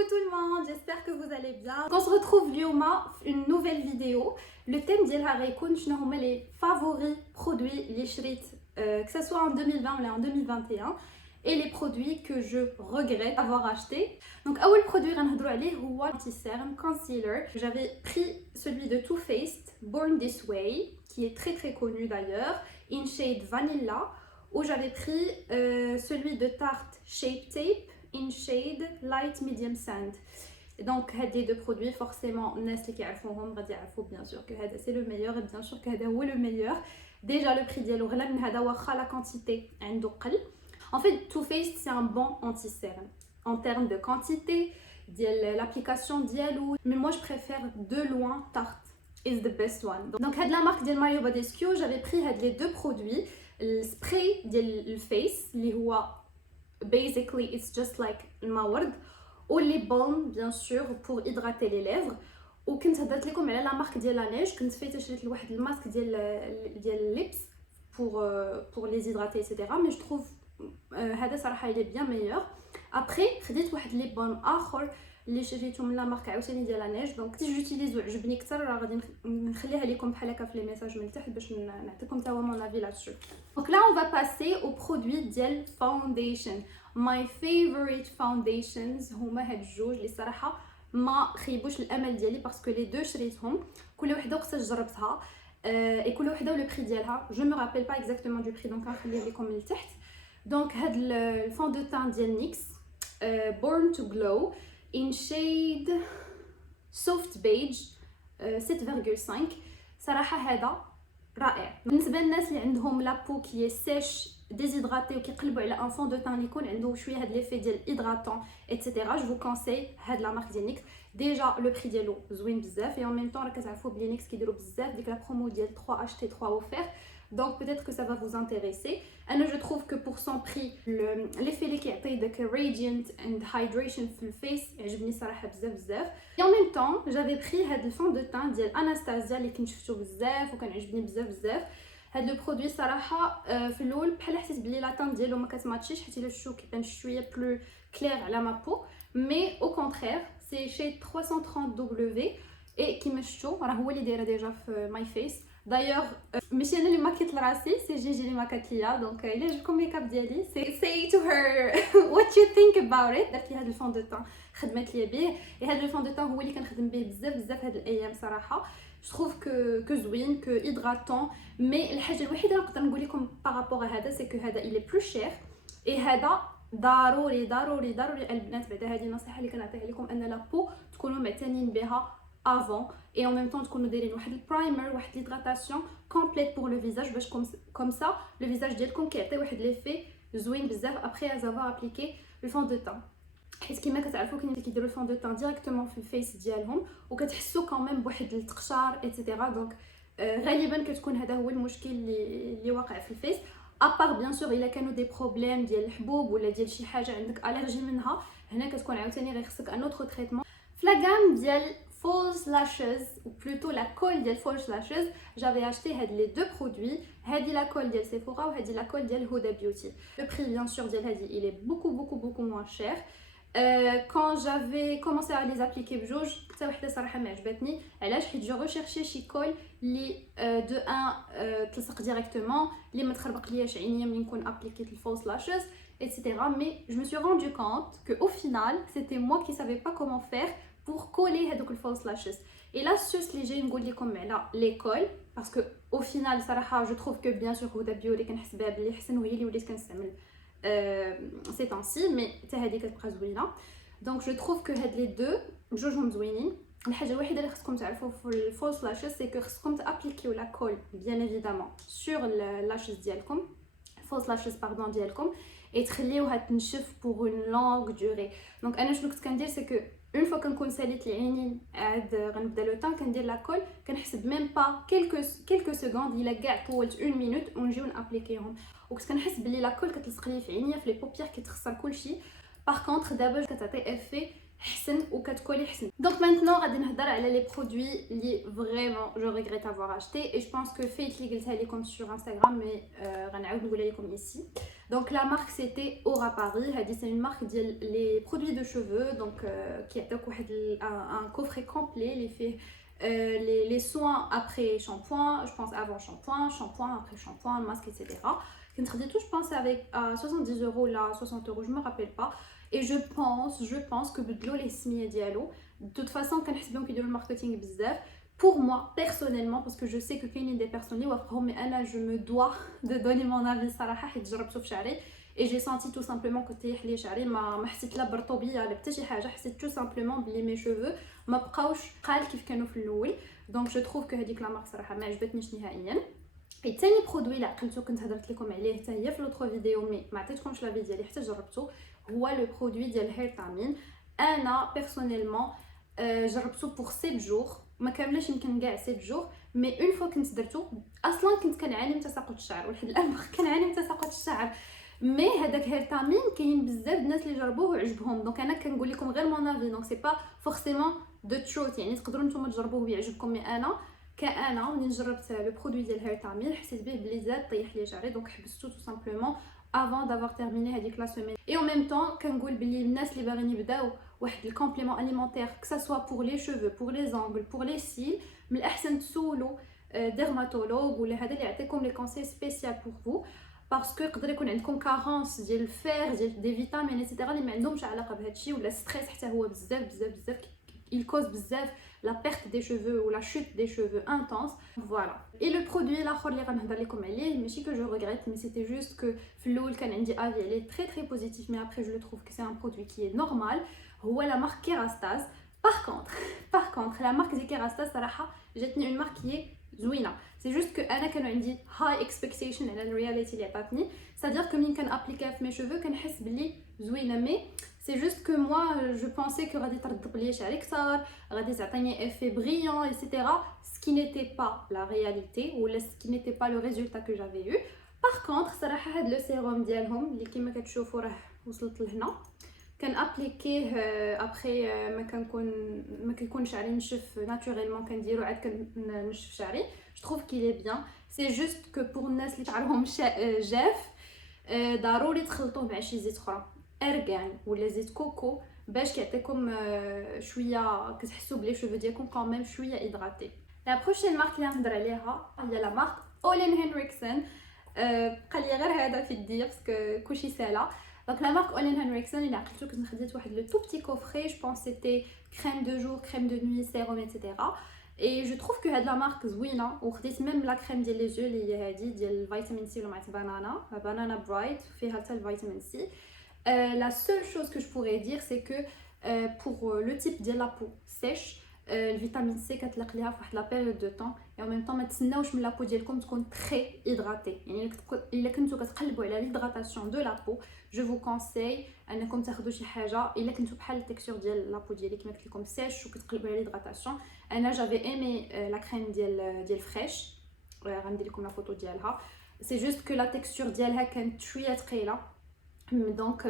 Coucou tout le monde, j'espère que vous allez bien. On se retrouve اليوم une nouvelle vidéo. Le thème ديالها غيكون شنو هما les favoris produits اللي شريت que ce soit en 2020 ou en 2021 et les produits que je regrette avoir achetés. Donc اول produit غنهضروا عليه هو anti-cerne concealer. J'avais pris celui de Too Faced Born This Way qui est très connu d'ailleurs in shade vanilla, ou j'avais pris celui de Tarte Shape Tape in shade light medium sand. Donc هاد deux produits forcément الناس اللي كيعرفوهم غادي يعرفوا bien sûr que هذا c'est le meilleur et bien sûr que هذا هو le meilleur. Déjà le prix ديالو غلا من هذا واخا la quantité عنده قل. En fait Too Faced c'est un bon anti-cerne en termes de quantité ديال l'application ديالو, mais moi je préfère de loin Tarte is the best one. Donc هاد la marque ديال Mario Badescu, j'avais pris هاد les deux produits, le spray ديال الفيس اللي هو basically it's just like المورد, ou les balms bien sûr pour hydrater les lèvres. وكنت هضرت لكم على لا مارك ديال لا نيج, كنت فايته شريت لواحد الماسك ديال اللبس pour les hydrater etc, mais je trouve هذا صراحه il est bien meilleur. Après خديت واحد لي بالم اخر اللي شريته من لا مارك عاوتاني ديال لا نيج, دونك كنت جوتيليزو عجبني اكثر, راه غادي نخليها لكم بحال هكا في لي ميساج من تحت باش نعطيكم تا هو مون افي لاتسو. دونك لا on va passer au produit ديال foundation. My favorite foundations هما هاد الجوج اللي صراحه ما خيبوش الامل ديالي باسكو لي دو شريتهم, كل وحده وقتاش جربتها اي كل وحده ولو بري ديالها. جو مي رابيل با اكزاكتومون دو بري, دونك غنخليه لكم من تحت. دونك هاد الفون دو تان ديال نيكس Born to Glow in shade soft beige 7.5. صراحه هذا رائع بالنسبه للناس اللي عندهم لابو كي سيش ديزيدراتي وكيقلبوا على ان فون دو تان اللي يكون عنده شويه هاد ليفي ديال ايدراتون ايتترا. جو كونساي هاد لا مارك ديال نيكس. ديجا لو بري ديالو زوين بزاف, اي en même temps راه كتعرفوا بلي نيكس كيديروا بزاف ديك لا برومو ديال 3 acheté 3 offert, donc peut-être que ça va vous intéresser. Je trouve que pour son prix l'effet اللي كيعطي داك radiant and hydration في الفيس عجبني صراحه بزاف. et en même temps j'avais pris هاد الفون دو تان ديال اناستازيا اللي كنت شفتو بزاف وكان عجبني بزاف. هاد لو برودوي صراحه في الاول بحال حسيت بلي لا تان ديالو ما كتماتشيش, حيت الا شفتو كيبان شويه بلو كلير على ما بو, mais au contraire c'est shade 330W et كيما شفتو راه هو اللي دايره ديجا في ماي فيس. دايوغ ماشي انا اللي ماكيت لراسي, سي جيجي اللي ماكات ليا, دونك الا عجبكم ميك اب ديالي say to her what you think about it. درت لي هذا الفون دو تان خدمت ليا به, هذا الفون دو تان هو اللي كنخدم به بزاف هاد الايام صراحه. جو تروف كو زوين كو هيدراتون, مي الحاجه الوحيده اللي نقدر نقول لكم بارابور هذا سي كو هذا الي بلو شير, اي هذا ضروري البنات. بعدا هذه النصيحه اللي كنعطيها لكم, ان لابو تكونوا معتنين بها avant et en même temps تكونوا دايرين واحد البرايمر واحد ليدراتاسيون كومبليت بور لو فيزاج, باش كوم سا لو فيزاج ديالكم كيعطي واحد ليفي زوين بزاف ابري ازافوار ابليكي لو فون دو تان. حيت كيما كتعرفوا كاين اللي كيديروا الفون دو تان ديريكتومون في الفيس ديالهم وكتحسوا كاميم بواحد التقشار ايتترا, دونك غالبا كتكون هذا هو المشكل اللي واقع في الفيس. ابار بيان سور الا كانوا دي بروبليم ديال الحبوب ولا ديال شي حاجه عندك الرجي منها, هنا كتكون عاوتاني غير خصك ان اوتر تريتمون. في لا غام ديال false lashes ou plutôt la colle ديال false lashes, j'avais acheté les deux produits. هذه la colle ديال Sephora وهذه la colle ديال Huda Beauty. Le prix bien sûr ديال هذه il est beaucoup moins cher. Quand j'avais commencé à les appliquer بجوج حتى وحده صراحه ما عجبتني. علاش؟ حيت جو ريشيرشي شي كول اللي دو ان تلصق ديريكتومون, اللي ما تخربق لياش عينيا ملي نكون ابليكيت الفولس لاشز etc. mais je me suis rendu compte que au final c'était moi qui savais pas comment faire pour coller هذوك الفولس لاشز. et l'astuce اللي جاي نقول لكم على لي كول, باسكو au final صراحه جو trouve que bien sûr هدى بيو اللي كنحس بها بلي حسن, وهي اللي وليت كنستعمل سي طانسي, مي حتى هذه كتبقى زوينه. دونك جو trouve que هاد لي دو بجوجهم زوينين. الحاجه الوحيده اللي خصكم تعرفوا في الفولس لاشز سي كو خصكم تابليكيو لا كول بيان ايفيدامون سور لاشز ديالكم, الفولس لاشز باردون ديالكم, et تخليوها تنشف pour une longue durée. دونك انا شنو كنت كندير سي كو اون فوا كنكون ساليت العينين عاد غنبدا لو طان كندير لا كول, كنحسب ميم با كيلكو سكوند الا كاع طولت 1 مينوت ونجيو نابليكيهم, وكنت كنحس بلي لا كول كتلصق لي في عينيا في لي بوبيير كيتخسر كلشي. باغ كونطخ دابا كتعطي افي حسن وكتكولي حسن. دونك مانتنون غادي نهضر على لي برودوي اللي فريمون جو ريغريت افوار اشتي اي جو بونس كو فايت اللي قلتها لكم sur Instagram مي غنعاود نقولها لكم ici. دونك لا مارك سيتي اورا باري. هادي سي اون مارك ديال لي برودوي دو شوفو دونك كيعطيوك واحد ان كوفري كومبلي اللي فيه les soins après shampoing, je pense avant shampoing après shampoing, masque, etc. Quand je dis tout, je pense avec 70 euros là, 60 euros, je me rappelle pas. Et je pense que بدلو les سمية ديالو. De toute façon, quand نحسبهم كيديروا الماركتينغ بزاف. Pour moi, personnellement, parce que je sais que كاينين des personnes اللي واخاهم mais انا je me dois de donner mon avis صراحة حيت جربته في شعري. Et j'ai senti tout simplement que تيح لي شعري ما حسيت لا برطوبيه لا حتى شي حاجه. حسيت tout simplement بلي مي شوفو ما بقاوش قال كيف كانوا في الاول. دونك جو تروف كو هذيك لا مارك صراحه ما عجبتنيش نهائيا. اي ثاني برودوي اللي عقلتو كنت هضرت لكم عليه حتى هي في لوطرو فيديو مي ما عطيتكمش لا فيديو ديالي حتى جربته هو لو برودوي ديال هير تامين. انا بيرسونيلمون جربته بور 7 جور ما كاملاش يمكن كاع 7 جور مي اون فوا كنت درتو اصلا كنت كنعاني من تساقط الشعر ولحد الان كنعاني من تساقط الشعر. مي هذاك هير تامين كاين بزاف الناس اللي جربوه وعجبهم. دونك انا كنقول لكم غير مون افي دونك سي با فورسيمون دو تروث يعني تقدروا نتوما تجربوه ويعجبكم. مي انا ملي جربت لو برودوي ديال هير تامين حسيت به بلي زاد طيح لي شعري. دونك حبستو تو سامبلومون avant d'avoir terminé هذيك لا سيمين. et en même temps كنقول بلي الناس اللي باغيين يبداو واحد الكومبليمون اليمونتير que ça soit pour les cheveux pour les ongles pour les cils من الاحسن تسولوا ديرماتولوج ولا هذا اللي يعطيكم لي كونساي سبيسيال pour vous باسكو يقدر يكون عندكم كارونس ديال الفير ديال دي فيتامين ايتترا اللي ما عندهمش علاقه بهذا الشيء ولا ستريس حتى هو بزاف il cause بزاف la perte des cheveux ou la chute des cheveux intense. Voilà. Et le produit الاخر اللي غنهضر لكم عليه ماشي que je regrette mais c'était juste que في الاول كان عندي avis elle est très positif mais après je le trouve que c'est un produit qui est normal هو la marque Kerastase. par contre la marque ديال Kerastase صراحه جاتني une marque qui est زوينه. C'est juste que انا كانوا عندي high expectation على الرياليتي اللي عطاتني. c'est-à-dire que ملي كنابليكيها في مي شوفو كنحس بلي زوينه مي c'est juste que moi je pensais que غادي ترطب لي شعري كثر غادي تعطيني effet brillant etc. ce qui n'était pas la réalité ou ce qui n'était pas le résultat que j'avais eu. par contre صراحه هاد لو سيروم ديالهم اللي كما كتشوفوا راه وصلت لهنا كنابليكيه ابري ما كيكون شعري نشف ناتوريلمون كنديرو عاد كنشف شعري. je trouve qu'il est bien. c'est juste que pour الناس اللي شعرهم جاف ضروري تخلطوه مع شي زيت اخرى ارغان ولا زيت كوكو باش كيعطيكم شويه كتحسوا بلي شوفو ديالكم كاميم شويه هيدراتي. لا بروشين مارك اللي غنهضر عليها هي لا مارك اولين هنريكسن. بقى لي غير هذا في الدير باسكو كلشي سالا. دونك لا مارك اولين هنريكسن اللي عقلتو كنت خديت واحد لو تو بتي كوفري جو بونس سيتي كريم دو جور كريم دو نوي سيروم ايتترا. et je trouve que هاد لا مارك زوينه وخديت ميم لا كريم ديال لي زو اللي هي هادي ديال الفيتامين سي ولا مع بانانا برايت فيها حتى الفيتامين سي. La seule chose que je pourrais dire c'est que pour le type de la peau sèche الفيتامين سي كتلق ليها فواحد لا بيريود دو طون et en même temps ما تسناوش من لا بو ديالكم تكون تري هيدراتي. يعني الا كنتو كتقلبوا على ليدراتاسيون دو لا بو جو فو كونساي انكم تاخذوا شي حاجه الا كنتو بحال التكستور ديال لا بو ديالي كما قلت لكم سيش وكتقلبوا على ليدراتاسيون. انا جافي ايمي لا كريم ديال فريش غندير لكم لا فوتو ديالها. سي جوست كو لا تكستور ديالها كانت شويه ثقيله دونك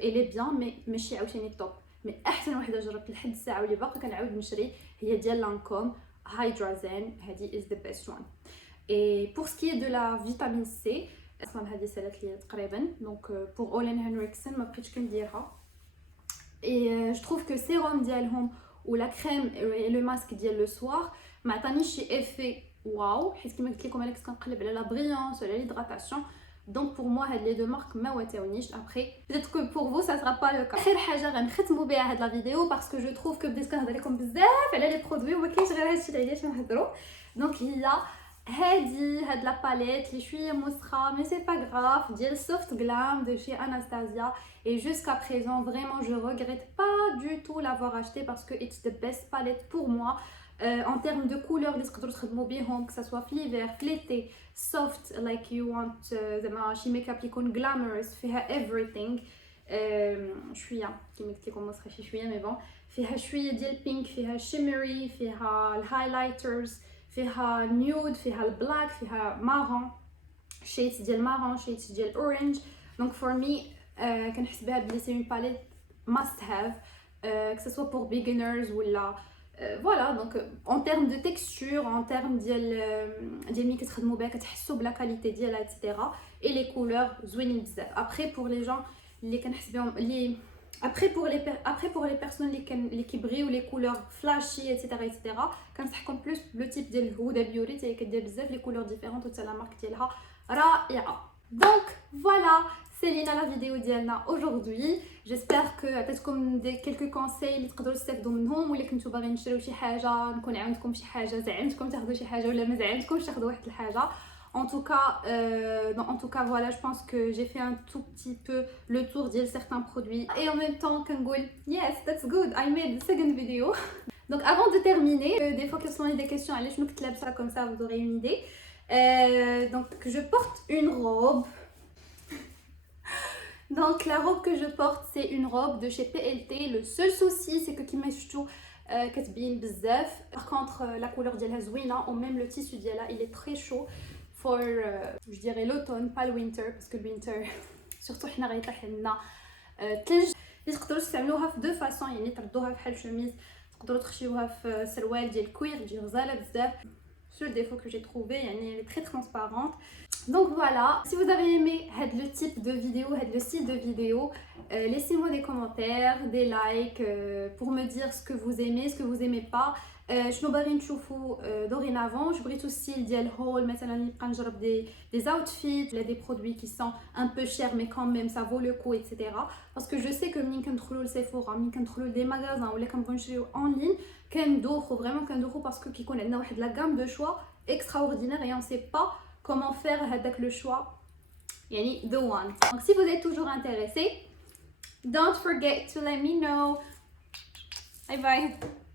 elle est bien مي ماشي عاوتاني توب. مي احسن وحده جربت لحد الساعه واللي باقي كنعاود نشري هي ديال لانكوم هايدرازين. هذه is the best one. et pour ce qui est de la vitamine C اصلا هذه سالات لي تقريبا دونك pour اولين هنريكسن ما بقيتش كنديرها. et je trouve que sérum ديالهم ولا كريم لو ماسك ديال لو سوار ما عطانيش شي افي واو حيت كما قلت لكم انا كنت كنقلب على لا بريونس ولا ليدراتاسيون. Donc pour moi هاد لي دو مارك ما واتاونيش. ابري peut-être que pour vous ça sera pas le cas. اخر حاجه غنختموا بها هاد لا فيديو باسكو جو تروف كو بديت كنهضر لكم بزاف على لي برودوي وما كاينش غير هادشي اللي علاش نهضروا. دونك هي هاد لا باليت اللي شويه موسخه مي سي با غراف ديال سوفت غلام دو شي اناستازيا. et jusqu'à présent vraiment je regrette pas du tout l'avoir acheté parce que it's the best palette pour moi. en termes de couleurs اللي تقدروا تخدموا بهم que ça soit في l'hiver في l'été soft like you want زعما شي ميك اب يكون glamorous فيها everything. شويه كيما قلت لكم موسخه شويه مي بون فيها شويه ديال بينك فيها شيمري فيها الهايلايترز فيها نيود فيها البلاك فيها مارون شيت ديال مارون شيت ديال اورنج. دونك فور مي كنحس بها بلي سي اون باليت must have que ce soit pour beginners ou là. Voilà, donc en termes de texture, en termes ديال ملي كتخدموا بها كتحسوا بلا كاليتي ديالها etc. et les couleurs زوينين بزاف. Après pour les gens اللي كنحس بهم اللي après pour les personnes اللي كيبغيو les couleurs flashy etc. كنصحكم plus le type ديال هدى بيوري حتى هي كدير بزاف les couleurs différentes وحتى لا مارك ديالها رائعه. Donc voilà, c'est Lina la vidéo ديالنا aujourd'hui. J'espère que عطيتكم quelques conseils اللي تقدروا تستافدوا منهم ولا كنتو باغيين تشريو شي حاجه نكون عاونتكم شي حاجه زعمتكم تاخذوا شي حاجه ولا ما زعمتكمش تاخذوا واحد الحاجه. En tout cas, voilà, je pense que j'ai fait un tout petit peu le tour de certains produits. Et en même temps, Kangol, yes, that's good, I made the second video. Donc avant de terminer, des fois que ce sont des questions, allez, je me clip ça comme ça, vous aurez une idée. Donc je porte une robe. Donc la robe que je porte, c'est une robe de chez PLT. Le seul souci, c'est que Kimeshtou كتبين بزاف. Par contre, la couleur ديالها زوينة ou même le tissu ديالها, il est très chaud. For je dirais l'automne, pas le winter, parce que le winter surtout حنا غيطيح لنا الثلج. اللي تقدروا تستعملوها في دو فاصون, يعني تردوها بحال شوميز, تقدروا تخشيوها في سروال ديال الكوير تجي غزاله بزاف. Seul défaut que j'ai trouvé, elle est très transparente. Donc voilà, si vous avez aimé le type de vidéo, le style de vidéo, laissez-moi des commentaires, des likes pour me dire ce que vous aimez, ce que vous aimez pas. شنو باغيين تشوفوا dorénavant. Je بغيت aussi ديال haul مثلا نبقى نجرب des outfits, des produits qui sont un peu chers mais quand même ça vaut le coup etc. Parce que je sais que ملي كندخلوا لسيفورا, ملي كندخلوا des magasins ولا كنبغيو نشريو en ligne, كندوخوا vraiment كندوخوا parce que كيكون عندنا واحد la gamme de choix extraordinaire et on sait pas comment faire هذاك le choix يعني the one. Donc si vous êtes toujours intéressé, don't forget to let me know. Bye bye.